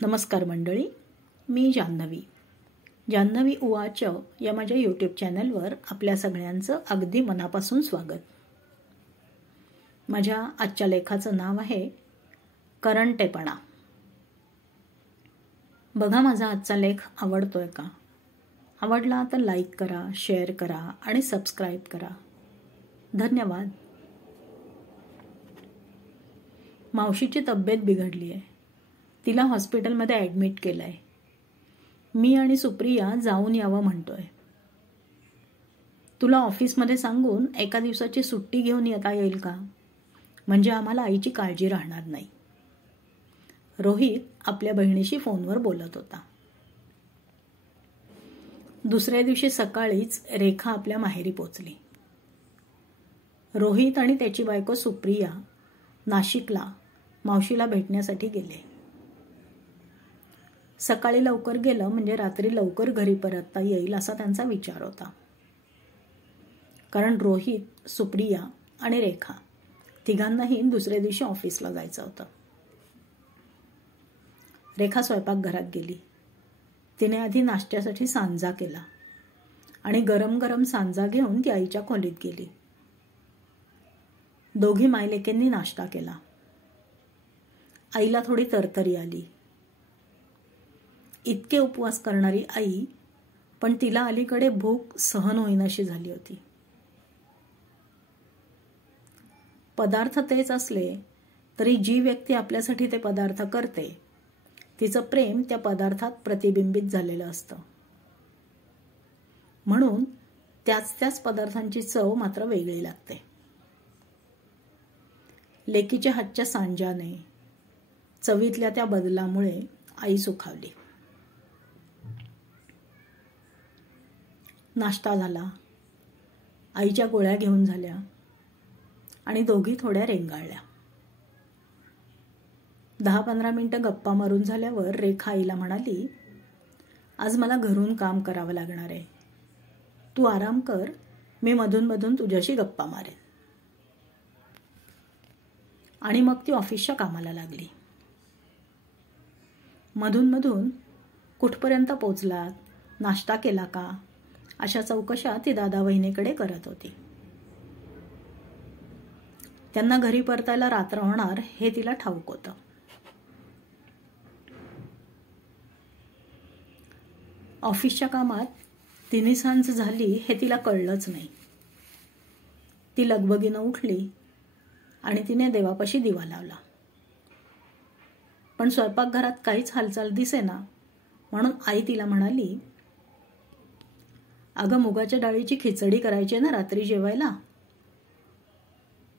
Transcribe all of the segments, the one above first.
नमस्कार मंडळी, मी जान्हवी उवाच या माझ्या यूट्यूब चॅनलवर आपल्या सगळ्यांचं अगदी मनापासून स्वागत. माझ्या आजच्या लेखाचं नाव आहे करंटेपणा. बघा, माझा आजचा लेख आवडतोय का? आवडला तर लाईक करा, शेअर करा आणि सबस्क्राईब करा. धन्यवाद. मावशीची तब्येत बिघडली आहे. तिला हॉस्पिटलमध्ये ॲडमिट केलं आहे. मी आणि सुप्रिया जाऊन यावं म्हणतोय. तुला ऑफिसमध्ये सांगून एका दिवसाची सुट्टी घेऊन येता येईल का? म्हणजे आम्हाला आईची काळजी राहणार नाही. रोहित आपल्या बहिणीशी फोनवर बोलत होता. दुसऱ्या दिवशी सकाळीच रेखा आपल्या माहेरी पोचली. रोहित आणि त्याची बायको सुप्रिया नाशिकला मावशीला भेटण्यासाठी गेले. सकाळी लवकर गेलं म्हणजे रात्री लवकर घरी परतता येईल असा त्यांचा विचार होता. कारण रोहित, सुप्रिया आणि रेखा तिघांनाही दुसऱ्या दिवशी ऑफिसला जायचं होतं. रेखा स्वयंपाकघरात गेली. तिने आधी नाश्त्यासाठी सांजा केला आणि गरम गरम सांजा घेऊन ती आईच्या खोलीत गेली. दोघी मायलेकींनी नाश्ता केला. आईला थोडी तरतरी आली. इतके उपवास करणारी आई, पण तिला अलीकडे भूक सहन होईनाशी झाली होती. पदार्थ तेच असले तरी जी व्यक्ती आपल्यासाठी ते पदार्थ करते तिचं प्रेम त्या पदार्थात प्रतिबिंबित झालेलं असतं. म्हणून त्याच पदार्थांची चव मात्र वेगळी लागते. लेकीच्या हातच्या सांज्याने, चवीतल्या त्या बदलामुळे आई सुखावली. नाश्ता झाला. आईच्या गोळ्या घेऊन झाल्या आणि दोघी थोड्या रेंगाळल्या. 10-15 मिनिटं गप्पा मारून झाल्यावर रेखा आईला म्हणाली, आज मला घरून काम करावं लागणार आहे. तू आराम कर, मी मधून तुझ्याशी गप्पा मारेन. आणि मग ती ऑफिसच्या कामाला लागली. मधून कुठपर्यंत पोचलात, नाश्ता केला का, अशा चौकशा ती दादा वहिनीकडे करत होती. त्यांना घरी परतायला रात्र होणार हे तिला ठाऊक होतं. ऑफिसच्या कामात तिन्ही सांज झाली हे तिला कळलंच नाही. ती लगबगीनं उठली आणि तिने देवापाशी दिवा लावला. पण स्वयंपाकघरात काहीच हालचाल दिसेना. म्हणून आई तिला म्हणाली, अगं, मुगाच्या डाळीची खिचडी करायची ना रात्री जेवायला,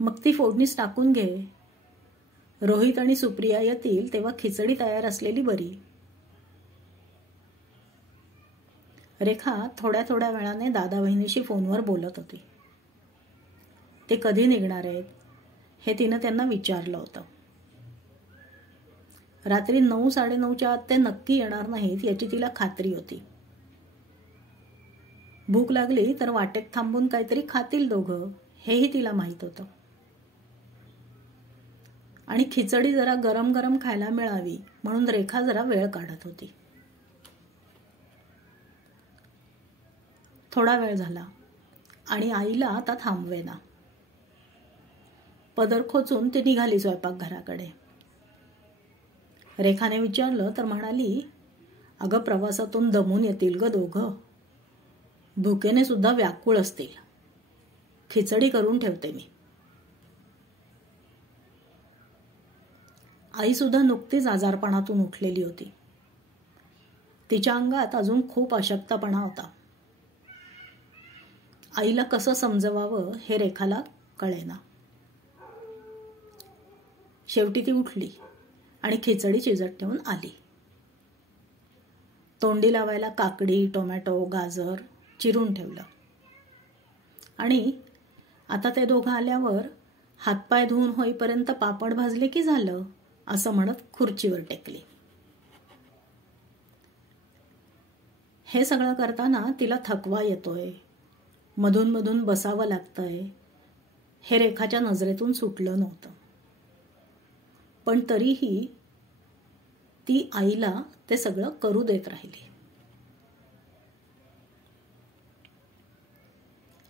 मग ती फोडणीस टाकून घे. रोहित आणि सुप्रिया येतील तेव्हा खिचडी तयार असलेली बरी. रेखा थोड्या वेळाने दादा वहिनीशी फोनवर बोलत होती. ते कधी निघणार आहेत हे तिनं त्यांना विचारलं होतं. रात्री 9-9:30च्या आत ते नक्की येणार नाहीत याची तिला खात्री होती. भूक लागली तर वाटेत थांबून काहीतरी खातील दोघं, हेही तिला माहीत होतं. आणि खिचडी जरा गरम गरम खायला मिळावी म्हणून रेखा जरा वेळ काढत होती. थोडा वेळ झाला आणि आईला आता थांबवेना. पदर खोचून ती निघाली स्वयंपाकघराकडे. रेखाने विचारलं तर म्हणाली, अगं, प्रवासातून दमून येतील ग दोघं, भुकेने सुद्धा व्याकुळ असतील. खिचडी करून ठेवते मी. आई सुद्धा नुकतीच आजारपणातून उठलेली होती. तिच्या अंगात अजून खूप अशक्तपणा होता. आईला कसं समजवावं हे रेखाला कळेना. शेवटी ती उठली आणि खिचडी शिजत ठेवून आली. तोंडी लावायला काकडी, टोमॅटो, गाजर चिरून ठेवलं. आणि आता ते दोघं आल्यावर हातपाय धुवून होईपर्यंत पापड भाजले की झालं, असं म्हणत खुर्चीवर टेकली. हे सगळं करताना तिला थकवा येतोय, मधून बसावं लागतंय, हे रेखाच्या नजरेतून सुटलं नव्हतं. पण तरीही ती आईला ते सगळं करू देत राहिली.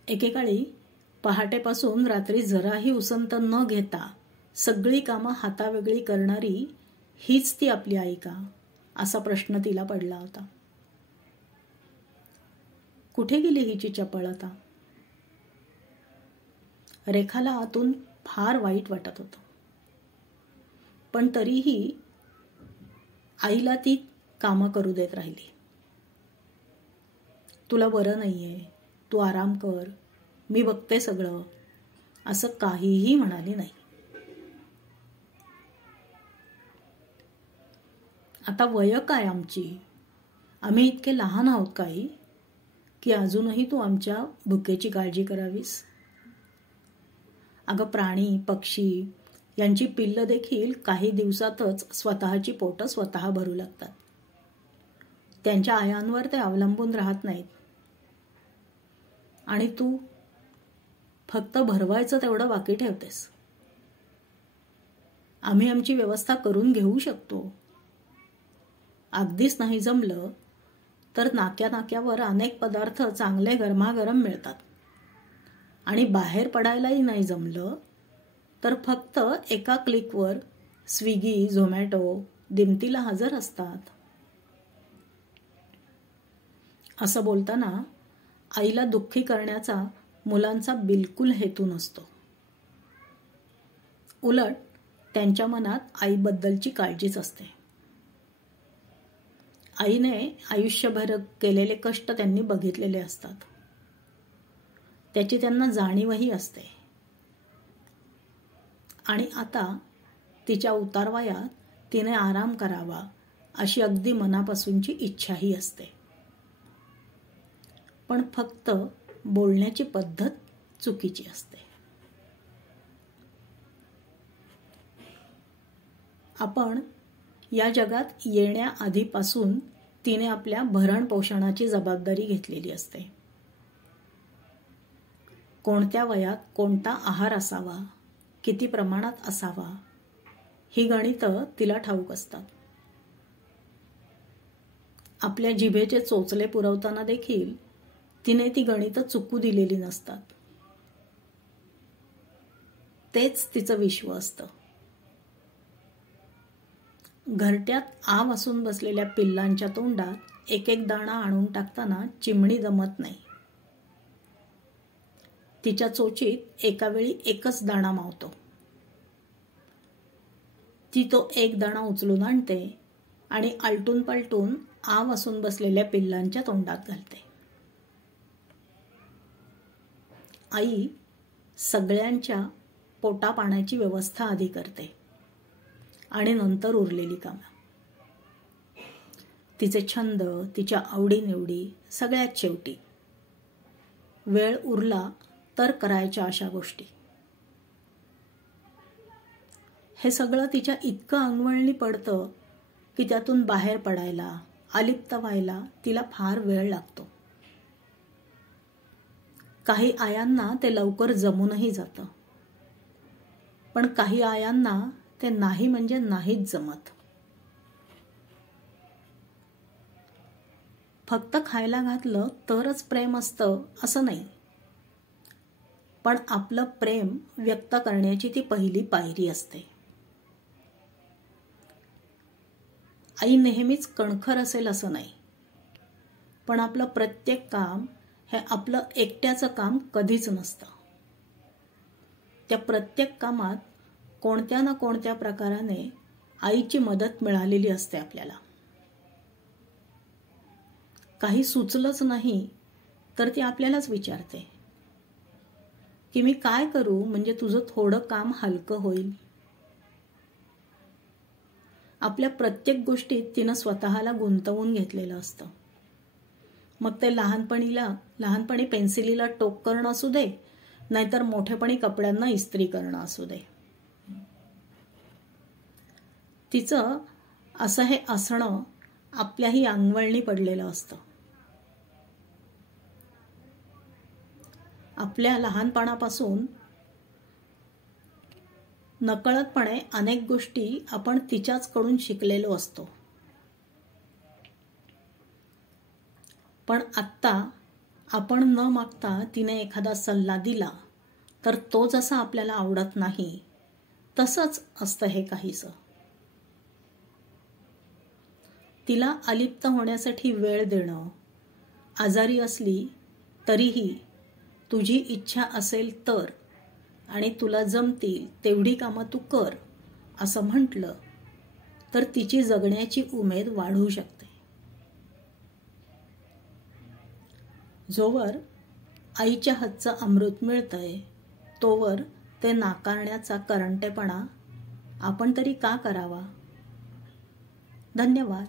एकेकाळी पहाटेपासून रात्री जराही उसंत न घेता सगळी कामं हातावेगळी करणारी हीच ती आपली आई का, असा प्रश्न तिला पडला होता. कुठे गेली हिची चपळता? रेखाला आतून फार वाईट वाटत होतं, पण तरीही आईला ती कामं करू देत राहिली. तुला बरं नाहीये, तू आराम कर, मी बघते सगळं, असं काहीही म्हणाली नाही. आता वय काय आमची? आम्ही इतके लहान आहोत काही की अजूनही तू आमच्या भुकेची काळजी करावीस? अगं, प्राणी पक्षी यांची पिल्लं देखील काही दिवसातच स्वतःची पोटं स्वतः भरू लागतात. त्यांच्या आयांवर ते अवलंबून राहत नाहीत. आणि तू फक्त भरवायचं तेवढं बाकी ठेवतेस. आम्ही आमची व्यवस्था करून घेऊ शकतो. अगदीच नाही जमलं तर नाक्या नाक्यावर अनेक पदार्थ चांगले गरमागरम मिळतात. आणि बाहेर पडायलाही नाही जमलं तर फक्त एका क्लिकवर स्विगी, झोमॅटो दिमतीला हजर असतात. असं बोलताना आईला दुःखी करण्याचा मुलांचा बिलकुल हेतू नसतो. उलट त्यांच्या मनात आईबद्दलची काळजीच असते. आईने आयुष्यभर केलेले कष्ट त्यांनी बघितलेले असतात. त्याची त्यांना जाणीवही असते. आणि आता तिच्या उतारवयात तिने आराम करावा अशी अगदी मनापासूनची इच्छाही असते. पण फक्त बोलण्याची पद्धत चुकीची असते. आपण या जगात येण्याआधीपासून तिने आपल्या भरण पोषणाची जबाबदारी घेतलेली असते. कोणत्या वयात कोणता आहार असावा, किती प्रमाणात असावा, ही गणितं तिला ठाऊक असतात. आपल्या जिभेचे चोचले पुरवताना देखील तिने ती गणितं चुकू दिलेली नसतात. तेच तिचं विश्व असतं. घरट्यात आव असून बसलेल्या पिल्लांच्या तोंडात एक एक दाणा आणून टाकताना चिमणी दमत नाही. तिच्या चोचीत एका वेळी एकच दाणा मावतो. ती तो एक दाणा उचलून आणते आणि आलटून पालटून आव असून बसलेल्या पिल्लांच्या तोंडात घालते. आई सगळ्यांच्या पोटा पाण्याची व्यवस्था आधी करते आणि नंतर उरलेली कामं. तिचे छंद, तिच्या आवडीनिवडी सगळ्यात शेवटी. वेळ उरला तर करायच्या अशा गोष्टी. हे सगळं तिच्या इतकं अंगवळणी पडतं की त्यातून बाहेर पडायला, अलिप्त व्हायला तिला फार वेळ लागतो. काही आयांना ते लवकर जमूनही जातं, पण काही आयांना ते नाही म्हणजे नाहीच जमत. फक्त खायला घातलं तरच प्रेम असतं असं नाही, पण आपलं प्रेम व्यक्त करण्याची ती पहिली पायरी असते. आई नेहमीच कणखर असेल असं नाही, पण आपलं प्रत्येक काम हे आपलं एकट्याचं काम कधीच नसतं. त्या प्रत्येक कामात कोणत्या ना कोणत्या प्रकाराने आईची मदत मिळालेली असते आपल्याला. काही सुचलंच नाही तर ती आपल्यालाच विचारते की मी काय करू म्हणजे तुझं थोडं काम हलकं होईल. आपल्या प्रत्येक गोष्टीत तिनं स्वतःला गुंतवून घेतलेलं असतं. मग ते लहानपणी पेन्सिलीला टोक करणं असू दे, नाहीतर मोठेपणी कपड्यांना इस्त्री करणं असू दे. तिचं असं हे असणं आपल्याही अंगवळणी पडलेलं असतं. आपल्या लहानपणापासून नकळतपणे अनेक गोष्टी आपण तिच्याचकडून शिकलेलो असतो. पण आत्ता आपण न मागता तिने एखादा सल्ला दिला तर तो जसा आपल्याला आवडत नाही तसंच असतं हे काहीसं. तिला अलिप्त होण्यासाठी वेळ देणं, आजारी असली तरीही तुझी इच्छा असेल तर आणि तुला जमतील तेवढी कामं तू कर असं म्हटलं तर तिची जगण्याची उमेद वाढू शकते. जोवर आईच्या हातचं अमृत मिळतंय तोवर ते नाकारण्याचा करंटेपणा आपण तरी का करावा? धन्यवाद.